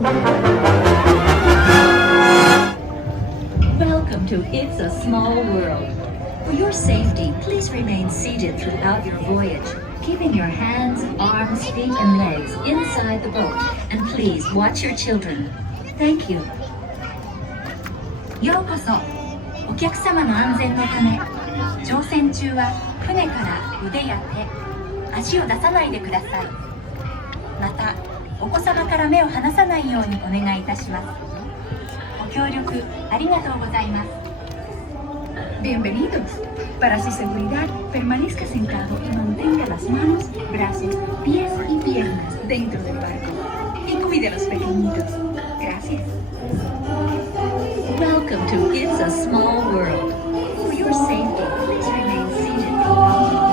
Welcome to It's a Small World. For your safety, please remain seated throughout your voyage, keeping your hands, arms, feet, and legs inside the boat. And please watch your children. Thank you. ようこそ。お客様の安全のため、乗船中は船から腕や手、足を出さないでください。また、お子様から目を離さないようにお願いいたします。ご協力ありがとうございます。Bienvenidos. Para su seguridad, permanezca sentado y mantenga las manos, brazos, pies y piernas dentro del barco. Y cuide a los pequeñitos. Gracias. Welcome to It's a Small World. For your safety, please remain seated throughout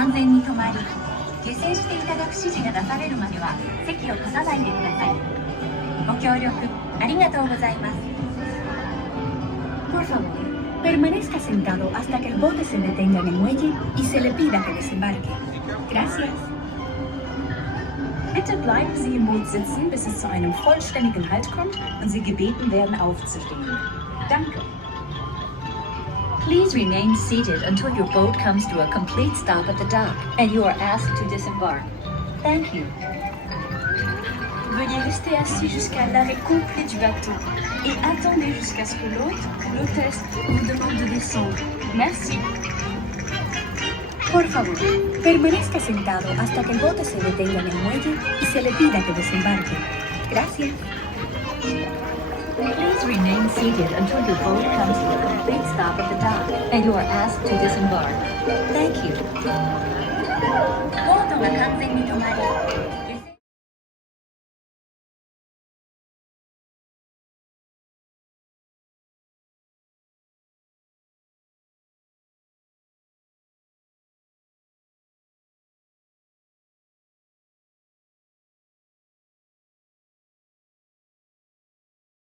完全に止まり、下船していただく指示が出されるまでは席を立たないでください。ご協力ありがとうございます。Por favor, permanezca sentado hasta que el bote se detenga en el muelle y se le pida que desembarque. Gracias. Bitte bleiben Sie im Boot sitzen, bis es zu einem vollständigen Halt kommt und Sie gebeten werden, aufzustehen. Danke. Please remain seated until your boat comes to a complete stop at the dock and you are asked to disembark. Thank you. Veuillez rester assis jusqu'à l'arrêt complet du bateau et attendez jusqu'à ce que l'hôte ou l'hôtesse vous demande de descendre. Merci. Por favor, permanezca sentado hasta que el bote se detenga en el muelle y se le pida que desembarque. Gracias. Please remain seated until your boat comes to a complete stop at the dock and you are asked to disembark. Thank you. ボートが完全に止まり、